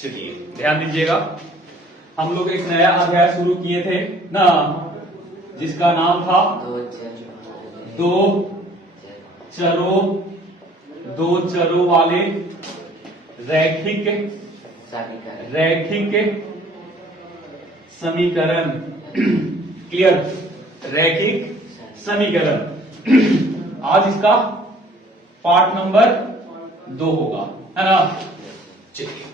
चलिए ध्यान दीजिएगा, हम लोग एक नया अध्याय शुरू किए थे ना, जिसका नाम था दो चरों वाले रैखिक समीकरण। क्लियर? रैखिक समीकरण। आज इसका पार्ट नंबर 2 होगा, है ना। चलिए,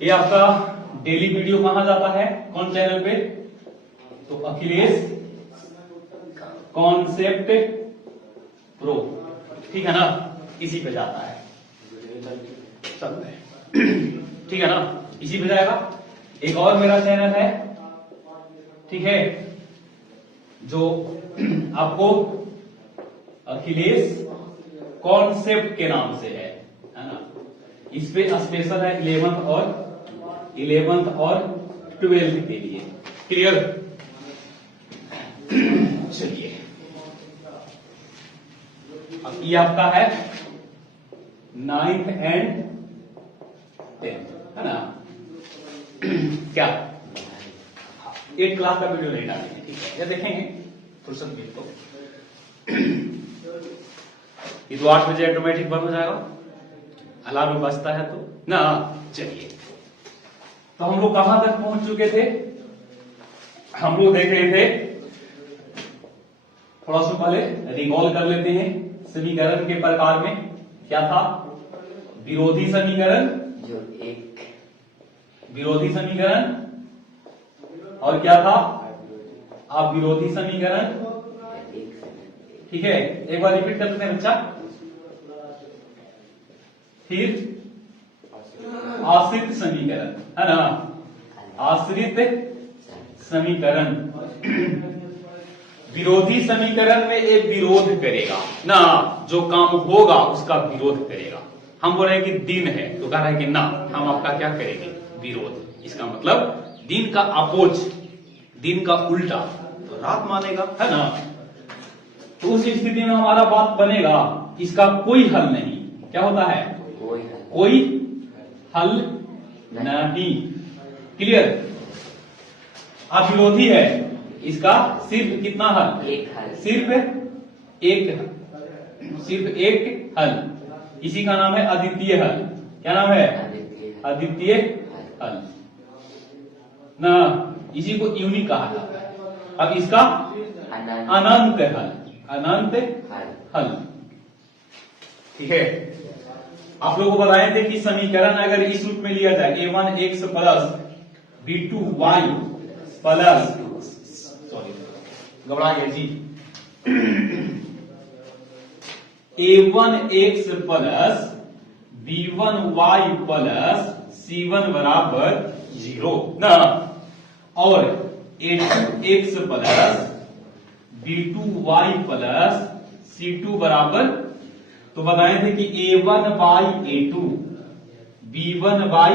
ये आपका डेली वीडियो कहां जाता है, कौन चैनल पे? तो अखिलेश कॉन्सेप्ट प्रो, ठीक है ना, इसी पे जाता है। चलते हैं, ठीक है ना, इसी पे जाएगा। एक और मेरा चैनल है, ठीक है, जो आपको अखिलेश कॉन्सेप्ट के नाम से है ना। इस पे स्पेशल है 11th और 12th के लिए। क्लियर? चलिए, अब ये आपका है 9th एंड 10th, है ना। क्या 8 क्लास का वीडियो नहीं डालेंगे, ठीक है, ये देखेंगे फुर्सत मिल तो। ये तो 8 बजे ऑटोमेटिक बंद हो जाएगा, अलार्म बजता है तो ना। चलिए, तो हम लोग कहां तक पहुंच चुके थे? हम लोग देख रहे थे, थोड़ा सा पहले रिकॉल कर लेते हैं। समीकरण के प्रकार में क्या था? विरोधी समीकरण, विरोधी समीकरण, और क्या था? अविरोधी समीकरण। ठीक है, एक बार रिपीट कर लेते हैं बच्चा। फिर आश्रित समीकरण, है ना, आश्रित समीकरण। विरोधी समीकरण में एक विरोध करेगा ना, जो काम होगा उसका विरोध करेगा। हम बोल रहे हैं कि दिन है, तो कह रहा है कि ना, हम आपका क्या करेंगे? विरोध। इसका मतलब दिन का अपोज, दिन का उल्टा तो रात मानेगा, है ना। तो उस स्थिति में हमारा बात बनेगा, इसका कोई हल नहीं। क्या होता है? कोई हल नहीं। क्लियर? अविरोधी है, इसका सिर्फ कितना हल? एक हल। सिर्फ एक हल। इसी का नाम है अद्वितीय हल। क्या नाम है? अद्वितीय हल ना, इसी को यूनिक कहा जाता है। अब इसका अनंत हल, अनंत हल। ठीक है, आप लोगों को बताए थे कि समीकरण अगर इस रूप में लिया जाए, a1x plus b2y plus, sorry घबरा गया जी, a1x plus b1y plus c1 बराबर 0 ना, और a2x plus b2y plus c2 बराबर, तो बताए थे कि a1 by a2, b1 by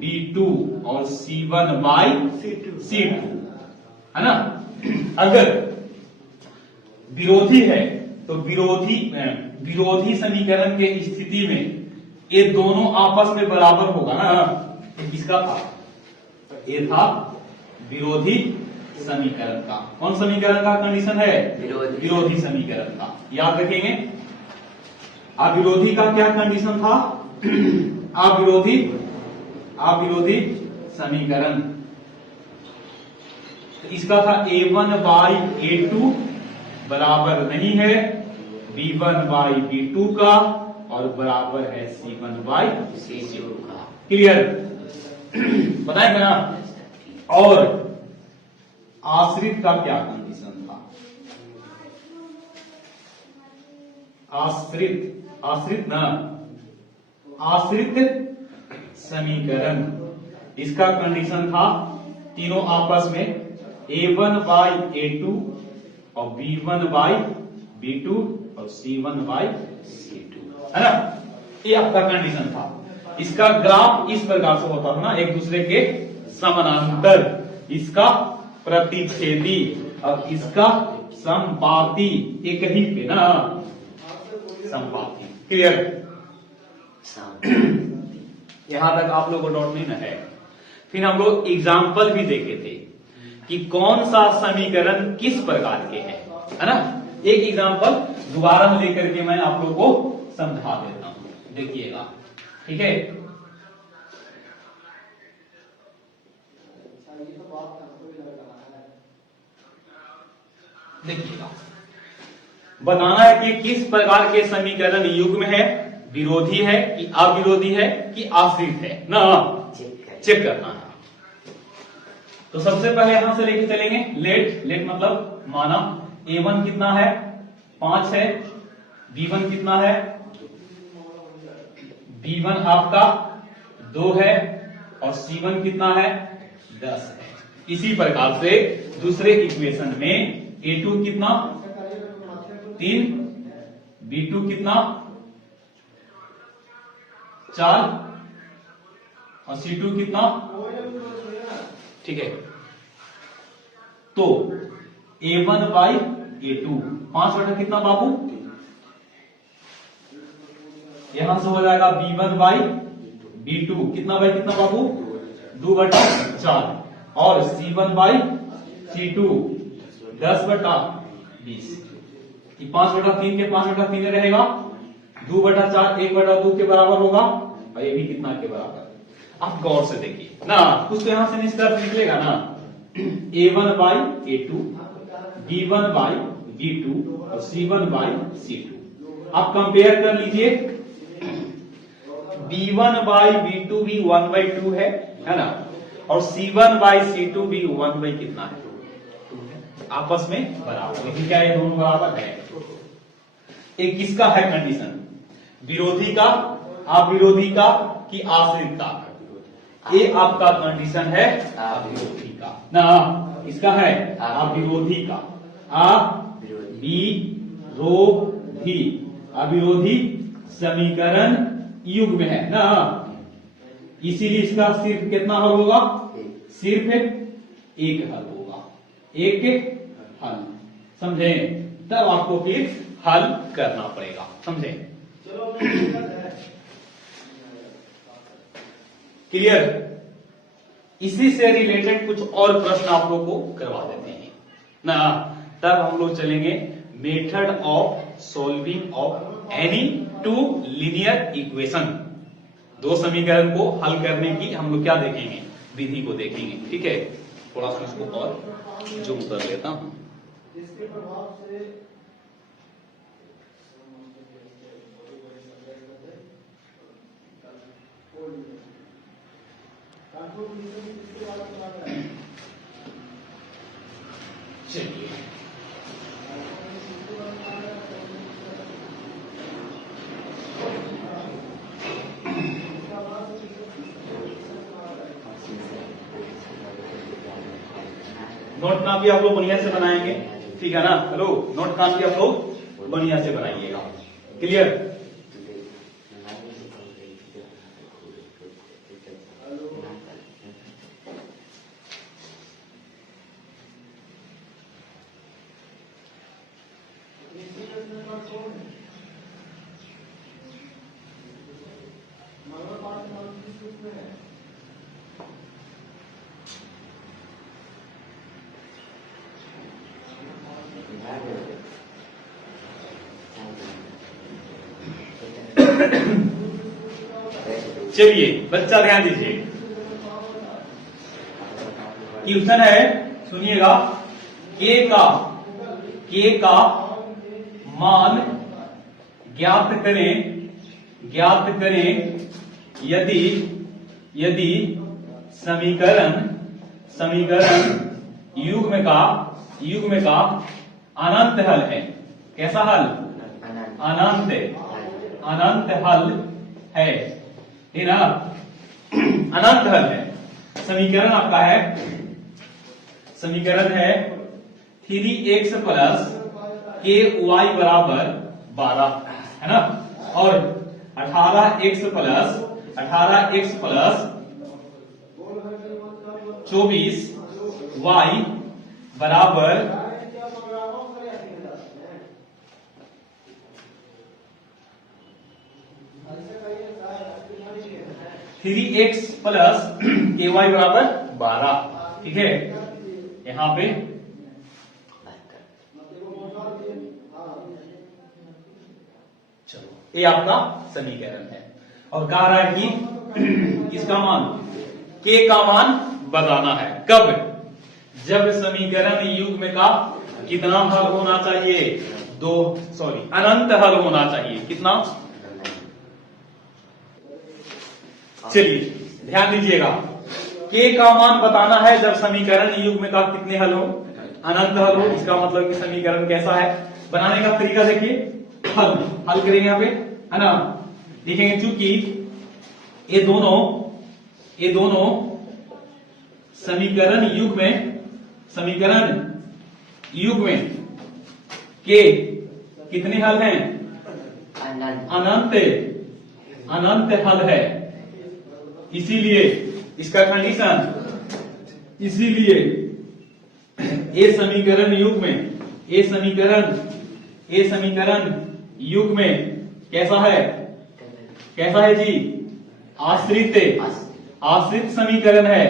b2 और c1 बाई c2, है ना। अगर विरोधी है तो विरोधी समीकरण के स्थिति में ये दोनों आपस में बराबर होगा ना। तो किसका था? ये था विरोधी समीकरण का। कौन समीकरण का कंडीशन है? विरोधी समीकरण का। याद रखेंगे, अविरोधी का क्या कंडीशन था? अविरोधी समीकरण। तो इसका था a1 बाई a2 बराबर नहीं है b1 बाई b2 का, और बराबर है c1 बाई c2 का। क्लियर? बताएंगे ना। और आश्रित का क्या कंडीशन था? आश्रित ना, आश्रित समीकरण, इसका कंडीशन था तीनों आपस में a1 बाई a2 और b1 बाई b2 और c1 बाई c2, है ना। ये आपका कंडीशन था। इसका ग्राफ इस प्रकार से होता था ना, एक दूसरे के समानांतर, इसका प्रतिच्छेदी और इसका संपाती, एक ही पे ना, संपाती। क्लियर? यहां तक आप लोगों को डाउट नहीं ना है। फिर हम लोग एग्जाम्पल भी देखे थे कि कौन सा समीकरण किस प्रकार के हैं, है ना। एक एग्जाम्पल दोबारा लेकर के मैं आप लोगों को समझा देता हूं, देखिएगा, ठीक है। देखिएगा, बताना है कि किस प्रकार के समीकरण युग्म है, विरोधी है कि अविरोधी है कि आश्रित है ना, चेक करना है। तो सबसे पहले यहां से लेके चलेंगे लेट मतलब माना A1 कितना है 5 है, B1 कितना है, B1 आपका 2 है और C1 कितना है 10 है। इसी प्रकार से दूसरे इक्वेशन में A2 कितना 3, B2 कितना 4 और C2 कितना, ठीक है। तो A1 बाई A2 5 बटा कितना बाबू, यहां से हो जाएगा B1 बाई B2 कितना बाई कितना बाबू 2 बटा 4 और C1 बाई C2 10 बटा 20। 5 बटा 3 के 5 बटा 3 रहेगा, 2 बटा 4 1 बटा 2 के बराबर होगा और ये भी कितना के बराबर। आप गौर से देखिए ना, कुछ तो यहां से निष्कर्ष निकलेगा ना। A1 by A2, B1 by B2 और C1 बाई C2। आप कंपेयर कर लीजिए, B1 बाई B2 भी 1/2 है ना, और C1 बाई C2 भी 1 बाई कितना है, आपस में बराबर। लेकिन क्या ये दोनों बराबर है? एक किसका है कंडीशन, विरोधी का, अविरोधी का कि आश्रित का? ये आपका कंडीशन है अविरोधी का ना, इसका है अविरोधी का, अविरोधी, अविरोधी समीकरण युग्म है ना। इसीलिए इसका सिर्फ कितना हल होगा, सिर्फ एक हल होगा, एक हल, समझे। तब आपको फिर हल करना पड़ेगा, समझे। क्लियर। इसी से रिलेटेड कुछ और प्रश्न आप लोग को करवा देते हैं ना, तब हम लोग चलेंगे method of solving of any two linear equation. दो समीकरण को हल करने की हम लोग क्या देखेंगे, विधि को देखेंगे, ठीक है। थोड़ा सा इसको और जूम कर लेता हूं। चलिए, नोट कॉपी आप लोग बढ़िया से बनाएंगे, ठीक है ना। हेलो, नोट कॉपी आप लोग बढ़िया से बनाइएगा, क्लियर। चलिए बच्चा ध्यान दीजिए, क्वेश्चन है, सुनिएगा। के का मान ज्ञात करें यदि समीकरण युग्म का अनंत हल है। कैसा हल, अनंत हल है ना, अनंत हल है। समीकरण आपका है, समीकरण है 3x प्लस ky बराबर 12, है ना, और 18x प्लस 24y बराबर 4 3x प्लस ky बराबर 12। ठीक है, यहां पे चलो ये आपका समीकरण है और कह रहा है कि इसका मान k का मान बताना है। कब? जब समीकरण युग्म का कितना हल होना चाहिए? अनंत हल होना चाहिए। कितना? चलिए ध्यान दीजिएगा, k का मान बताना है जब समीकरण युग्म का कितने हल हो? अनंत हल हो। इसका मतलब कि समीकरण कैसा है? बनाने का तरीका देखिए, हल करेंगे यहाँ पे, है ना। देखेंगे चूंकि ये दोनों समीकरण युग्म में के कितने हल हैं? अनंत हल है। इसीलिए इसका कंडीशन, इसीलिए ये समीकरण युग्म में कैसा है जी? आश्रित समीकरण है।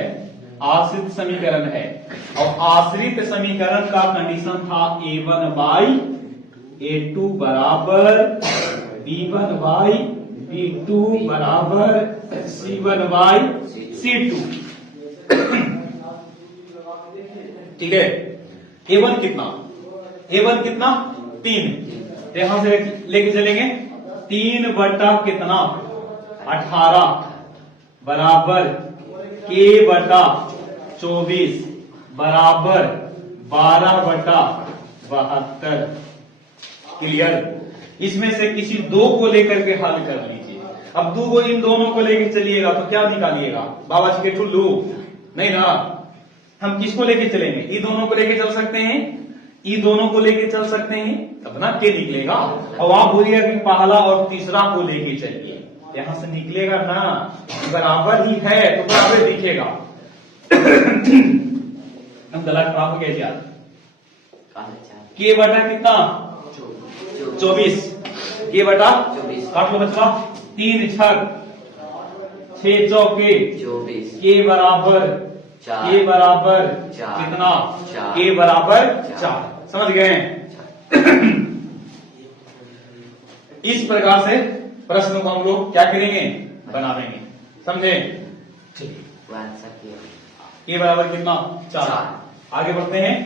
और आश्रित समीकरण का कंडीशन था a1 बाई a2 बराबर b1 बाई b2 बराबर c1 बाई c2। ठीक है, a1 कितना? 3। तो यहां से लेके चलेंगे 3 बटा कितना? 18 बराबर k बटा 24 बराबर 12 बटा 72। क्लियर? इसमें से किसी दो को लेकर के हल कर लीजिए। अब दो इन दोनों को लेकर चलिएगा तो क्या निकालिएगा? बाबा जी के ठुल्लू नहीं ना, हम किसको लेके चलेंगे? ई दोनों को लेके चल सकते हैं, ई दोनों को लेके चल सकते हैं, तब ना के निकलेगा। और आप बोलिएगा कि पहला और तीसरा को लेके चलिए, यहां से निकलेगा ना, बराबर ही है तो बराबर दिखेगा। हम गलत काम हो गया यार। के बटा कितना? 24। के बटा 24 काट लो बच्चा, 3 छक 6 चौके 24। के बराबर कितना? के बराबर 4। समझ गए? इस प्रकार से प्रश्न को हम लोग क्या करेंगे? बना देंगे। समझे? के बराबर कितना? 4। आगे बढ़ते हैं।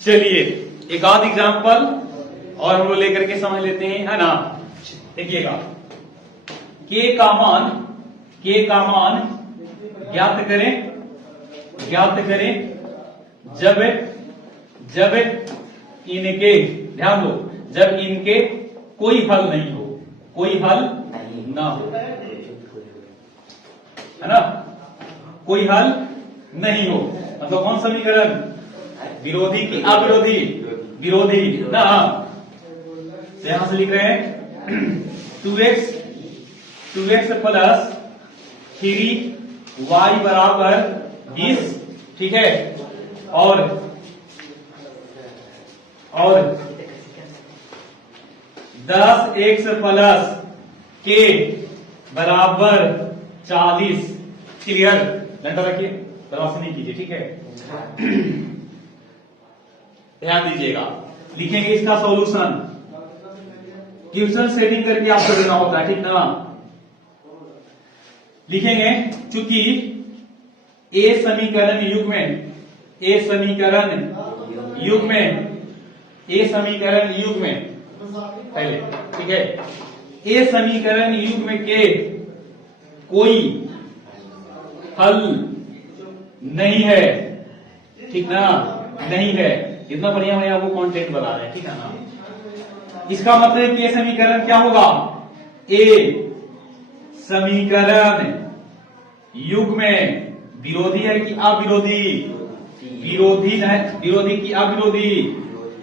चलिए एक आध एग्जाम्पल और हम लोग लेकर के समझ लेते हैं, है ना। देखिएगा, के का मान ज्ञात करें जब इनके, ध्यान दो, जब इनके कोई हल नहीं हो, कोई हल ना हो, है ना। कोई हल नहीं हो मतलब कौन समीकरण? विरोधी की अविरोधी? विरोधी ना। तो यहां से लिख रहे हैं 2x प्लस 3y बराबर 20। ठीक है, और 10x प्लस k बराबर 40। क्लियर? डंडा रखिए, बदमाशी नहीं कीजिए। ठीक है, ध्यान दीजिएगा। लिखेंगे इसका सॉल्यूशन, ट्यूशन सेटिंग करके आपको देना होता है, ठीक ना। लिखेंगे चूंकि ए समीकरण युग्म पहले, ठीक है, ए समीकरण युग्म के कोई हल नहीं है, ठीक ना, नहीं है। इतना बढ़िया बढ़िया वो कंटेंट बना रहे हैं, ठीक है ना। इसका मतलब कि ये समीकरण क्या होगा? ए समीकरण युग में विरोधी है कि अविरोधी? विरोधी है। विरोधी की अविरोधी?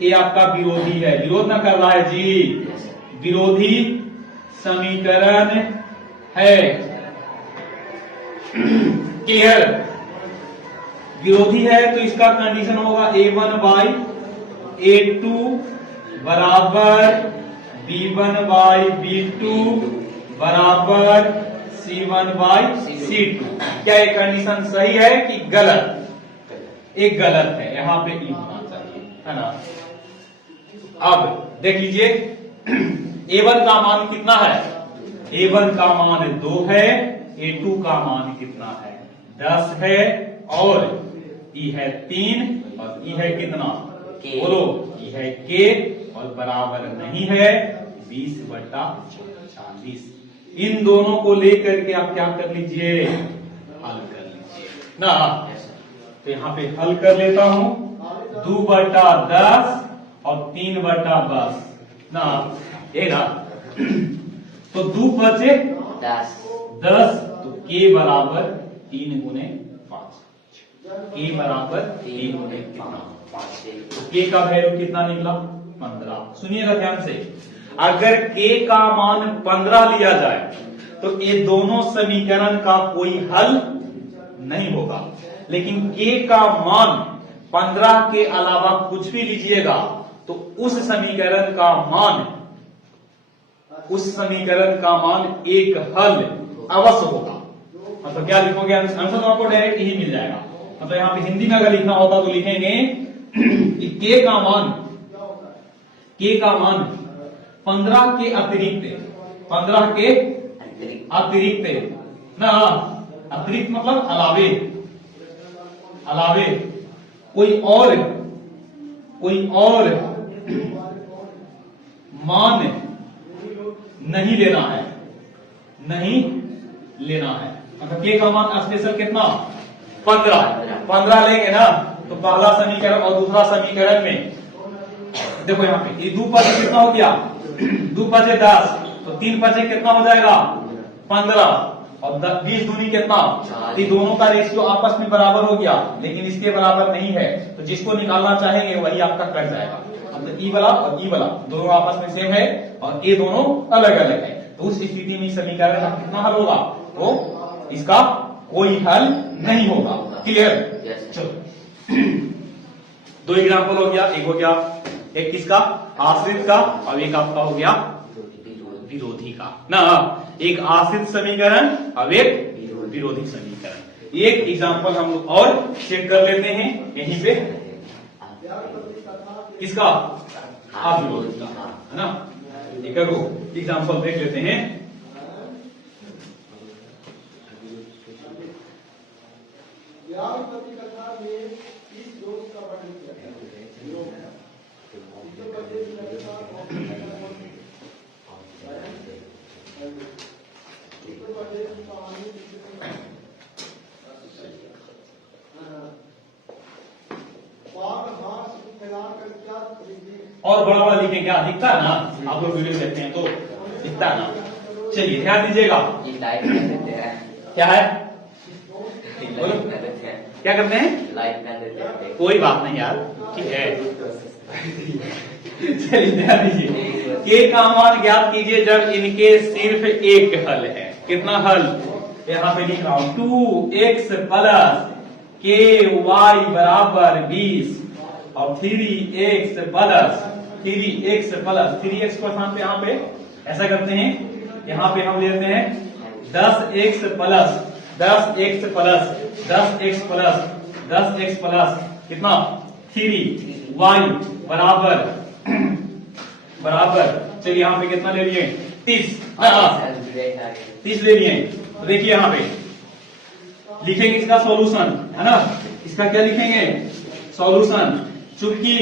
ये आपका विरोधी है, विरोध ना कर रहा है जी। विरोधी समीकरण है। क्लियर? विरोधी है तो इसका कंडीशन होगा A1 बाई A2 बराबर B1 बाई B2 बराबर C1 बाई C2। क्या ये कंडीशन सही है कि गलत? एक गलत है, यहां पे ई होना चाहिए, है ना। अब देख लीजिए A1 का मान कितना है? A1 का मान 2 है, A2 का मान कितना है? 10 है, और ई है 3 और ई है कितना? बोलो, ई है K और बराबर नहीं है 20/40। इन दोनों को लेकर के आप क्या कर लीजिए? हल कर लीजिए ना। तो यहां पे हल कर लेता हूं, 2/10 और 3/10 ना, ये ना। तो 2 बचे 10, तो K बराबर 3 गुने 5। K बराबर 3 गुने 5। तो K का वैल्यू कितना निकला? 15। सुनिएगा ध्यान से, अगर K का मान 15 लिया जाए तो ये दोनों समीकरण का कोई हल नहीं होगा। लेकिन K का मान 15 के अलावा कुछ भी लीजिएगा तो उस समीकरण का मान एक हल अवश्य होगा। मतलब क्या लिखोगे? आंसर तो आपको डायरेक्ट ही मिल जाएगा। मतलब यहाँ पे हिंदी में अगर लिखना होता तो लिखेंगे कि K का मान 15 के अतिरिक्त, 15 के अतिरिक्त ना, अतिरिक्त मतलब अलावे कोई और मान नहीं लेना है। मतलब K का मान स्पेशल कितना? 15 लेंगे ना, तो पहला समीकरण और दूसरा समीकरण में देखो यहाँ पे ये 2 पचे कितना हो गया? 2 पचे 10, तो 3 पचे कितना हो जाएगा? 15 और 20 दूनी कितना? ये दोनों का रेशियो आपस में बराबर हो गया, लेकिन इसके बराबर नहीं है, तो जिसको निकालना चाहेंगे वही आपका कट जाएगा। मतलब ई वाला और ई वाला दोनों आपस में सेम है और ये दोनों अलग अलग है। तो उस स्थिति में समीकरण का कितना हल होगा? तो इसका कोई हल नहीं होगा। क्लियर? चलो 2 एग्जाम्पल हो गया, एक हो गया एक किसका? आश्रित का, और एक आपका हो गया विरोधी का ना। एक आश्रित समीकरण और एक विरोधी समीकरण। एक एग्जाम्पल हम लोग और चेक कर लेते हैं यहीं पे, किसका? अविरोधी का, है ना। एक एग्जाम्पल देख लेते हैं। और बड़ा बड़ा लिखे, क्या दिखता है ना? आप लोग वीडियो देखते हैं तो दिखता है ना। चलिए ध्यान दीजिएगा, क्या है? बोलो, क्या करते हैं? लाइक कर देते हैं। कोई बात नहीं यार, ठीक है। चलिए ध्यान दीजिए, K का मान ज्ञात कीजिए जब इनके सिर्फ एक हल है। कितना हल? यहाँ पे लिख रहा हूं 2x प्लस KY बराबर 20 और 3x प्लस 3x को स्थान पे यहाँ पे ऐसा करते हैं, यहाँ पे हम लेते हैं 10x प्लस 10x प्लस कितना? 3y बराबर चलिए यहाँ पे कितना ले लिए? 30 ले लिए। तो देखिए यहाँ पे लिखेंगे इसका सॉल्यूशन, है ना। इसका क्या लिखेंगे? सॉल्यूशन। चूंकि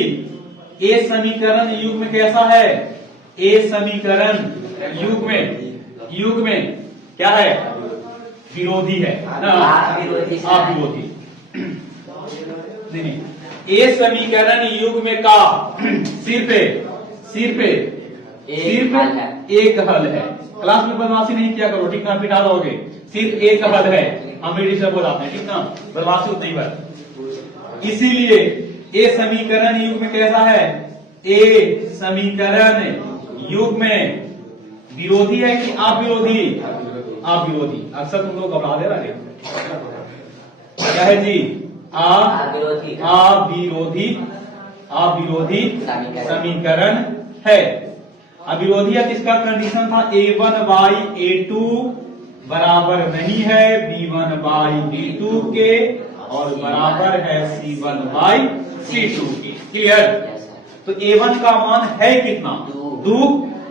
ए समीकरण युग में कैसा है? ए समीकरण युग में क्या है? विरोधी है ना, अविरोधी। नहीं, ए समीकरण युग में का सिर्फ एक हल है। क्लास में बदमाशी नहीं किया करो, ठीक ना, पिटा दोगे। सिर्फ एक हल है, हम भी डिस्टर्ब हो जाते हैं, ठीक ना, बदमाशी उतनी बार। इसीलिए ए समीकरण युग में कैसा है, ए समीकरण युग में विरोधी है कि अविरोधी, अविरोधी। अक्सर तुम लोग घबरा दे रहे, क्या है जी, अविरोधी, अविरोधी समीकरण है। अविरोधी है, किसका कंडीशन था, a1/a2 बराबर नहीं है b1/b2 के और बराबर है c1/c2 के। क्लियर। तो a1 का मान है कितना, 2।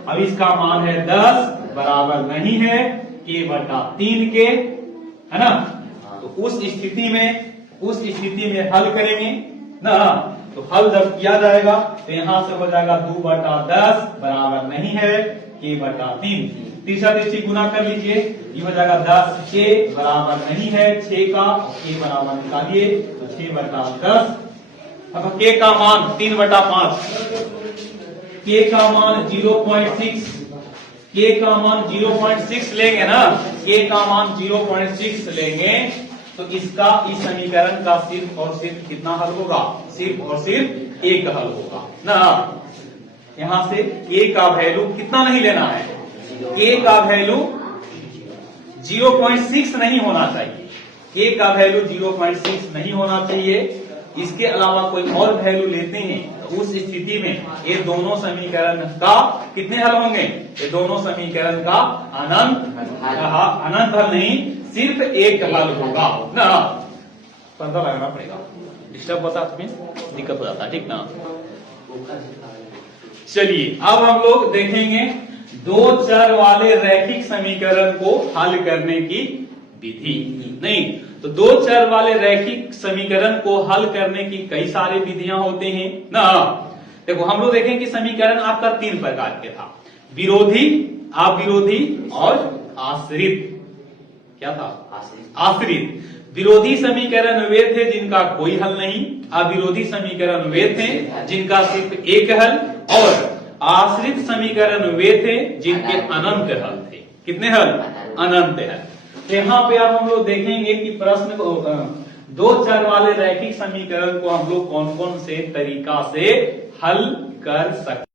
अब इसका मान है 10 बराबर नहीं है k/3 के, है ना। तो उस स्थिति में हल करेंगे ना, तो हल जब किया जाएगा तो यहां से हो जाएगा 2/10 बराबर नहीं है k/3। तीसरा दृष्टि गुना कर लीजिए, ये हो जाएगा 10 k बराबर नहीं है 6 का, k बराबर निकालिए तो 6/10। अब k का मान 3/5, k का मान 0.6, k का मान 0.6 लेंगे ना, k का मान 0.6 लेंगे तो इसका इस समीकरण का सिर्फ और सिर्फ कितना हल होगा, सिर्फ और सिर्फ एक हल होगा ना। यहां से k का वैल्यू कितना नहीं लेना है, k का वैल्यू 0.6 नहीं होना चाहिए, k का वैल्यू 0.6 नहीं होना चाहिए। इसके अलावा कोई और वैल्यू लेते हैं तो उस स्थिति में ये दोनों समीकरण का कितने हल होंगे, ये दोनों समीकरण का अनंत हल नहीं, सिर्फ एक हल होगा ना। पर्दा लगाना पड़ेगा, डिस्टर्ब होता है, तुम्हें दिक्कत हो जाता है, ठीक ना। चलिए अब हम लोग देखेंगे दो चर वाले रैखिक समीकरण को हल करने की विधि। नहीं तो दो चर वाले रैखिक समीकरण को हल करने की कई सारी विधियां होते हैं ना। देखो हम लोग देखें कि समीकरण आपका 3 प्रकार के था, विरोधी, अविरोधी और आश्रित। क्या था, आश्रित। विरोधी समीकरण वे थे जिनका कोई हल नहीं, अविरोधी समीकरण वे थे जिनका सिर्फ एक हल, और आश्रित समीकरण वे थे जिनके अनंत हल थे। कितने हल, अनंत हल। यहाँ पे अब हम लोग देखेंगे कि प्रश्न को दो चर वाले रैखिक समीकरण को हम लोग कौन कौन से तरीका से हल कर सकते